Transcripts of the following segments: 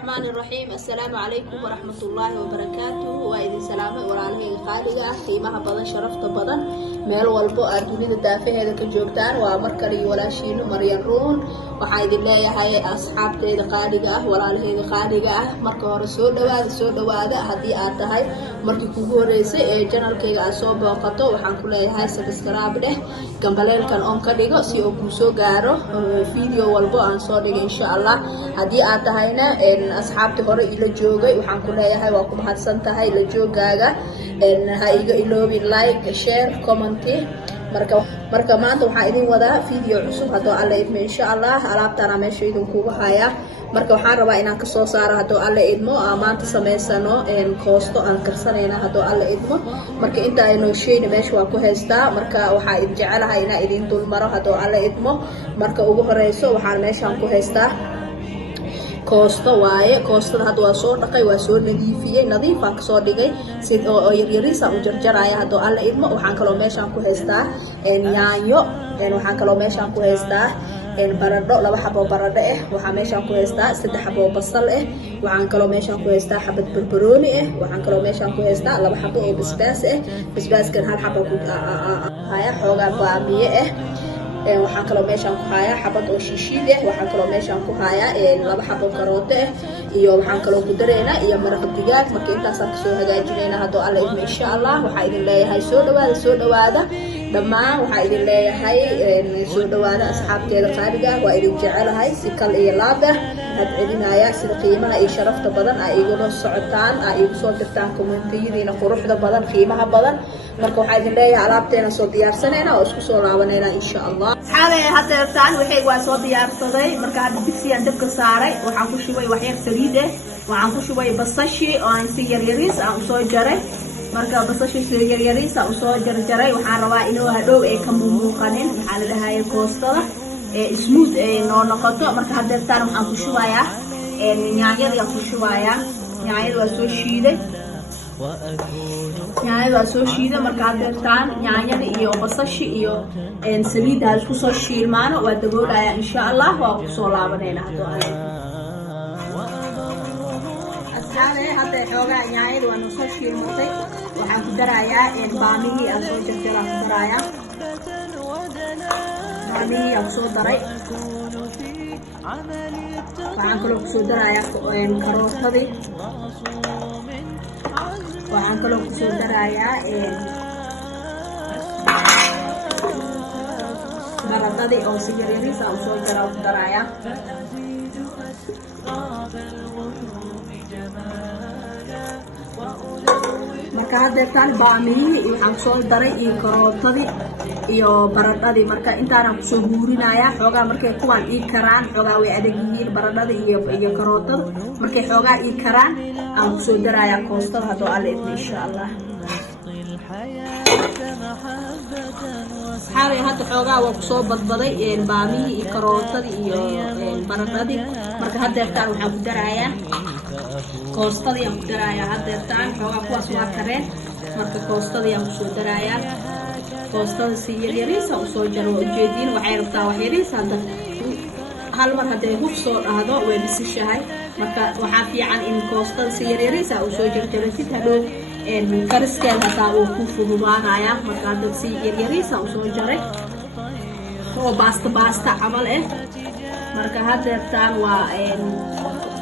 الرحمن الرحيم. السلام عليكم ورحمة الله وبركاته. وإذن سلامة ورالهي خالقة قيمها بدن شرفت بدن meel walbo aad dunida daafaheeda ka joogtaan waa markale walaashiinu Maryan Ruun waxa idin leeyahay asxaabteeda qaaliga ah walaalheeda qaaliga ah marka hore soo dhawaada hadii aad tahay markii kugu horeysay ee channelkayga aad soo booqato waxaan ku leeyahay subscribe dheh gambaleelkan on ka dhigo si uu ku soo gaaro video walbo aan soo dhigo insha Allah hadii aad tahayna asxaabta hore ila joogay waxaan ku leeyahay waa ku mahadsan tahay la joogaaga ha iga iloobi like share comment marka maanta waxaan idin wadaa video cusub hadoo alla idmo insha Allah alaabtana meesha idin kugu haya marka waxaan rabaa inaan ka soo saaro hadoo alla idmo maanta sameysano koosto aan karsanayna hadoo alla idmo marka inta aynu sheeyna meesha waa ku haystaa marka waxa idin jecelahay inaan idin dul maro hadoo alla idmo marka ugu horeyso waxaan meeshaan ku haystaa koosto waaye koostada hadda waa soo dhaqay waa soo nadiifiyay nadiif aan ka soo dhigay sid oo yaryariisa u jarjaraya hadoo alla idmo waxaan kaloo meeshaan ku haystaa yaanyo waxaan kaloo meeshaan ku haystaa baradho laba xabo baradho waxaan meeshaan ku haystaa saddex xabo basal waxaan kaloo meeshaan ku haystaa xabad barbarooni waxaan kaloo meeshaan ku haystaa laba xabo oo basbaas basbaaskan hal xabo ku haya xoogaa baamiye waxaan kaloo meeshaan ku hayaa xabad oo shishiid waxaan kaloo meeshaan ku hayaa laba xabo karooto iyo waxaan kaloo ku dareena iyo maraq digaag marka intaas aan soo hagaajinayna hadoo alla idmo insha Allah waxa idin leeyahay soo dhawaada dhamaan waxa idin leeyahay soo dhawaada asxaabteeda qaaliga waa idin jecelahay si kal iyo laab had celinaya sida qiimaha iyo sharafta badan ay igu socotaan ay igu soo dirtaan commentiyadiina quruxda badan qiimaha badan marka waxa idin leeyahay alaabteena soo diyaarsanayna oo isku soo laabanayna insha Allah xaalay hadda taan waxay waa soo diyaarsaday marka hadda digsi aan dabka saaray waxaan ku shubay wax yar saliid waxaan ku shubay basashi oo aan si yaryariis aan soo jaray marka basashi si yaryariis aan soo jarjaray waxaan rabaa inuu hadhow ay ka muuqanin waxa la dhahayaa koostada smooth noo noqoto marka hadda taan waxaan ku shubayaa yaanyada ku shubayaa yaanyada waa soo shiiday marka hadda taan yaanyada iyo basashi iyo saliid aad ku soo shiilmaano waa daboolaya insha Allah waa ku soo laabanayna hadoo asxaabe hadda xoogaa yaanyada waa soo shiilmatay waxaan ku darayaa baamihi aan soo jarjaray ku darayaa baamihi aan soo daray waxaan kaloo ku soo darayaa karootadii waxaan kaloo ku soo darayaa baradadii oo si yaryariis aan soo jaray ku darayaa marka hadda tan baamiyihii waxaan soo daray iyo karootadii iyo baradadii marka intaana ku soo guurinayaa xoogaa markay kuwan ii karaan xoogaa way adag yihiin baradada iyo karootada markay xoogaa ii karaan aan ku soo darayaa koostada hadoo alla idmo insha Allah xaalay hadda xoogaa waa ku soo badbaday baamiyihii iyo karootadii iyo baradadii marka hadda taan waxaan ku darayaa koostadii aan ku darayaa hadda taan xoogaa kuwaas waa kareen marka koostadii aan ku soo darayaa koostada si yaryariis aan soo jaro ujeedin waxay rabtaa wax yariis hadda hal mar hadday huf soo dhahdo way bisishahay marka waxa fiican in koostada si yaryariis aan soo jarjartid hadhow kariskeeda hataa uu ku fududaanaya marka hadda si yaryariis aan soo jaray oo baasta camal marka hadda taan waa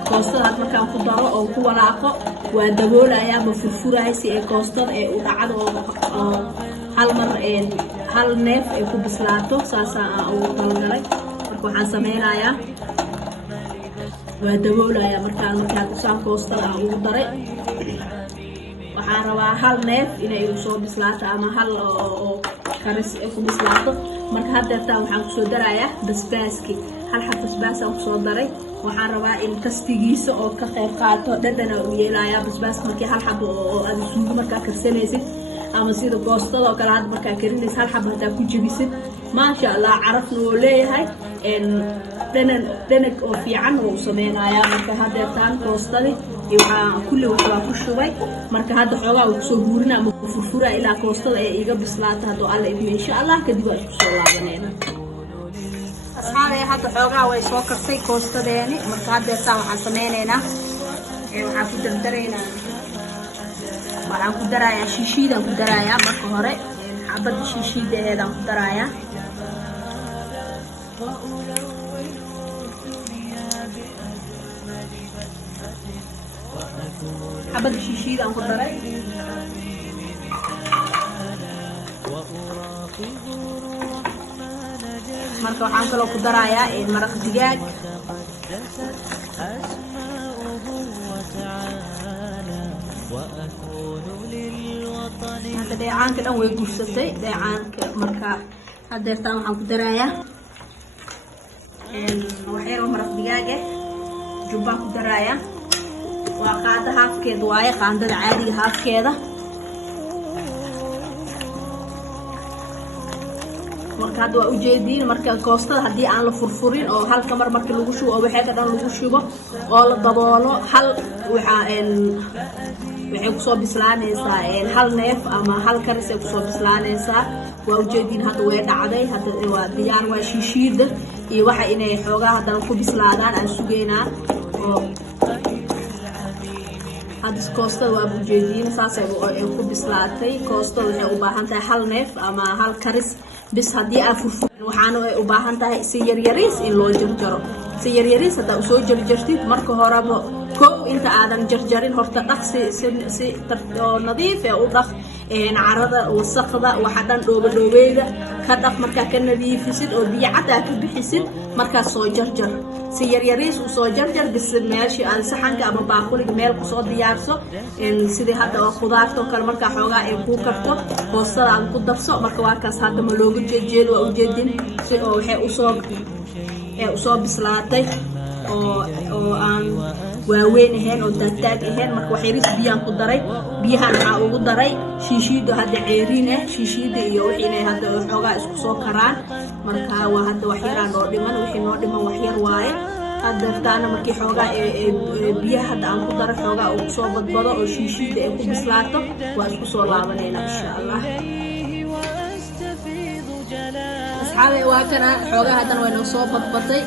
koostada markaan ku daro oo ku walaaqo waa daboolaya ma furfurahay si ay koostada ay u dhacdo oo hal mar hal neef ay ku bislaato saasa aan ugu talgalay marka waxaan sameynayaa waa daboolaya markaan saan koostada aan ugu daray waxaan rabaa hal neef inay u soo bislaato ama hal oo karis ay ku bislaato marka hadda taan waxaan ku soo darayaa basbaaski hal xab basbaas aan ku soo daray waxaan rabaa in kastigiisa oo ka qayb qaato dhadhan u yeelaya basbaaska markii hal xab oo aad suugo markaa karsanaysid ama sida koostada oo kale hadda markaa karinaysid hal xab hadaa ku jabisid maasha Allah carafna wuu leeyahay dhanag oo fiican oo sameynaya marka hadda taan koostadii waxaan kulli waa ku shubay marka hadda xoogaa uu soo guurina ama ku furfura ilaa koostada ay iga bislaato hadoo alla idmo insha Allah kadib waa isku soo laabanayna أصحابي هذا حوجا ويسوكر سي كوستا ديني مركاد يساوي عن سميننا waxaan ku dardarayna waxaan ku darayaa shishiida ku darayaa marka hore xabad shishiideeda ku darayaa xabad shishiida ku daray marka waxaan kaloo ku darayaa maraq digaag هذا ديعان كده ويقصتي ديعان مركا هذا تام عم كدرايا وحير مرق دجاجة جبان كدرايا وقاعدة هاف كده واي قاعدة عادي هاف كده marka waa u jeedin marka koostada hadii aan la furfurin oo hal kamar marka lagu shubo oo waxa ka dhan lagu shubo oo la daboolo hal waxay ku soo bislaanaysaa hal neef ama hal karis ay ku soo bislaanaysaa waa u jeedin hadda way dhacday hadda waa diyaar waa shishiida iyo waxa inay xoogaa hadda ku bislaadaan aan sugeynaa oo hadda koostada waa u jeedin saasay ku bislaatay koostada waxay u baahan tahay hal neef ama hal karis bis hadii aan furfurin waxaana ay u baahan tahay si yaryariis in loo jarjaro si yaryariis hada u soo jarjartid marka horeba koow inta aadan jarjarin horta dhaqsi si nadiif ah u dhaq carada wasaqda waxa dhan dhoobeyda ka dhaq marka ka nadiifisid oo biyo cad ka bixisid marka soo jarjar si yaryariis u soo jarjar bis meeshii aan saxanka ama baaquliga meel ku soo diyaarso sidii hadda khudaarta kale marka xoogaa ay ku karto boostada aan ku darso marka waa kaas hadda ma looga jeedo waa u jeedin si oo waxay u soo bislaatay oo aan waaweyn ahayn oo taag ahayn marka waxay biyaan ku daray biyahan waxa ugu daray shishiido hadda ceeriin ah shishiida iyo wixii inay hadda xoogaa isku soo karaan marka waa hadda wax yar aan oo dhiman wixii noo dhiman wax yar waaye hadda taana markii xoogaa biyaha hadda aan ku daray xoogaa uu soo badbado oo shishiida ay ku bislaato waa isku soo laabanayna insha Allah asxaabi waa kana xoogaa hadda way noo soo badbatay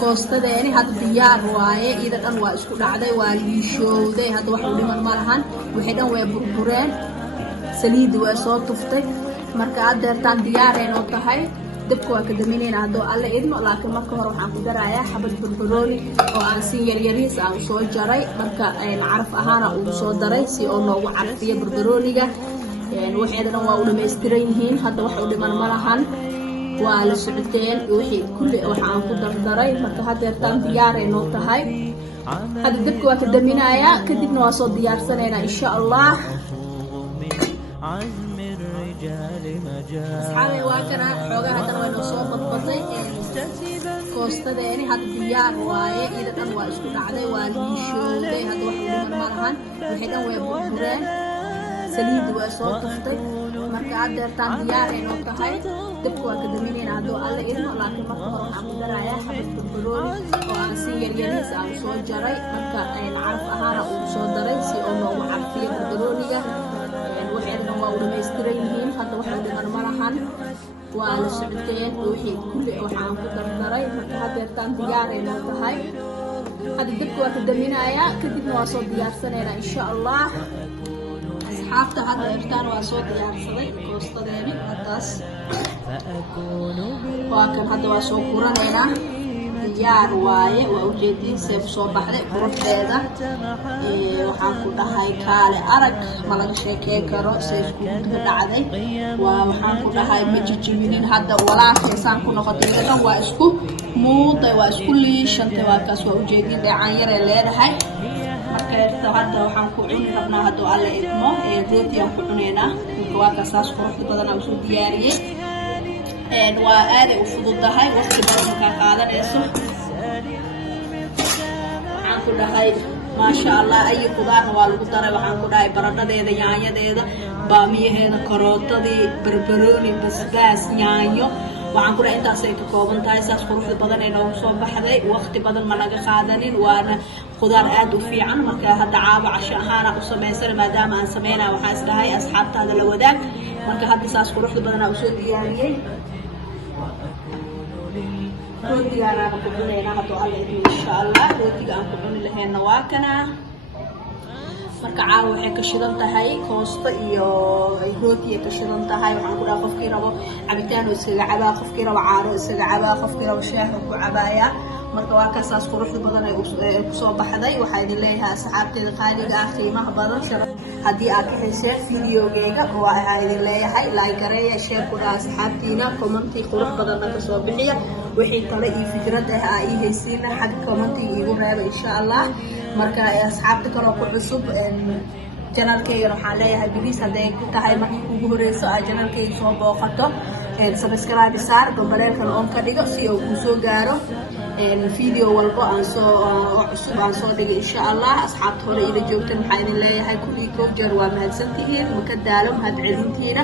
koostadeeni hadda diyaar waaye ida dhan waa isku dhacday waa liishowday hadda wax u dhiman ma lahan wixii dhan way burbureen saliid waa soo tuftay marka adeertaan diyaareen oo tahay dabka waa ka daminayna hadoo alle idmo laakiin marka hore waxaan ku darayaa xabad barbarooni oo aan si yaryariis aan soo jaray marka caraf ahaan uu soo daray si oo noogu carfiyo barbarooniga waxay dhan waa u dhameystiran yihiin hadda wax u dhiman ma lahan waa la socdeen wixii kulli waxaan ku dardaray marka hadeertaan diyaareen oo tahay hadda dabka waa ka daminayaa kadibna waa soo diyaarsanayna insha Allah asxaabi waa kana xoogaa hadda way noo soo badbatay koostadeeni hadda diyaar waaye ida dhan waa isku dhacday waa liishowday hadda wax u dhiman ma lahan wixii dhan way burbureen saliid waa soo tuftay marka adeertaan diyaareen oo tahay dabka waa ka daminayna hadoo alle idmo laakiin marka hore waxaan ku darayaa xabad barbarooni oo aan si yaryariis aan soo jaray marka caraf ahaan uu soo daray si oo noogu carfiyo barbarooniga waxay dhan waa u dhameystiran yihiin hadda wax u dhiman ma lahan waa la socdeen wixii kulli waxaan ku dardaray marka hadeertaan diyaareen oo tahay hadda dabka waa ka daminayaa kadibna waa soo diyaarsanayna insha Allah asxaabta hadda irtaan waa soo diyaarsaday koostadeeni hadaas waa kan hadda waa soo kuranayna diyaar waaye waa u jeedin seeb soo baxday quruxdeeda waxaan ku dhahay kaale arag ma laga sheekeen karo si isku dhacday waa waxaan ku dhahay ma jijibinin hadda walaasheesaan ku noqotay idan waa isku muuday waa isku liishantay waa kaas waa u jeedin dheecaan yar ee leedahay marka hadda waxaan ku cuni rabnaa hadoo alle idmo rooti aan ku cuneynaa waa kaas qurux badan aan soo diyaariyay waa aad u fududahay waqti badan ka qaadanayso waxaan ku dhahay ma sha Allah ay qudaarna waa lagu daray waxaan ku dhahay baradhadeeda yaanyadeeda baamiyaheeda karootadii barbarooni basbaas yaanyo waxaan ku dhahay intaas ay ka kooban tahay saas qurux badan ee noogu soo baxday waqti badan ma laga qaadanin waana qudaar aad u fiican marka hadda caabo casho ahaan u sameeysan maadaama aan sameynaa waxaan isdahay asxaabtaada la wadaag marka hadda saas qurux badan aan soo diyaariyay rootigaana ku cunaynaa hadduu alla idmo insha allah. Rootiga aan ku cuni lahayna waa kana. Marka caawa waxay ka shidan tahay koosto iyo rooti ay ka shidan tahay. Waxaan ku dhahaa qofkii rabo cabitaan oo iskaga cabaa, qofkii rabo caano iskaga cabaa, qofkii rabo shaah ku cabaaya. marka waa kasaas quruxda badan ay ku soo baxday. Waxaa idin leeyahay asxaabteeda qaaliga ah, qiimaha badan sharaf. Haddii aad ka hesheen videogeyga waxaa idin leeyahay like gareeya, share ku dhaha asxaabtiina, commenti qurux badanna ka soo bixiya. wixii tale iyo fikrad ah ii haysiina xag commenti igu reeba insha Allah. marka asxaabta kale oo ku cusub channelkayga waxaan leeyahay please haday ku tahay markii ugu horeyso aad channelkayga soo booqato subscribe saar, gambaleelkan on ka dhigo si uu ku soo gaaro video walba aan soo cusub aan soo dhigo insha Allah. asxaabta hore ila joogtan waxaan idin leeyahay kulli koo jeer waa mahadsantihiin, ma ka daalo mahad celintiina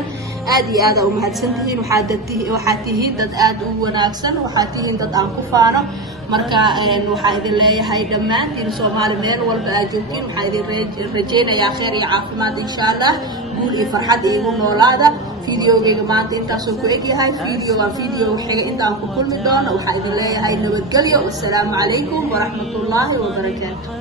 aad iyo aad u mahadsantihiin. waxaad tihiin dad aad u wanaagsan, waxaad tihiin dad aan ku faano. marka waxaan idin leeyahay dhammaantiin Soomaali meel walba aad joogtiin waxaan idin rajeynayaa khayr iyo caafimaad insha Allah, guul iyo farxad igu noolaada. videogeyga maanta intaasoo ku egyahay. video xiga intaan ku kulmi doono waxaan idin leeyahay nabadgelyo. wassalaamu calaykum waraxmatullaahi wabarakaatuh.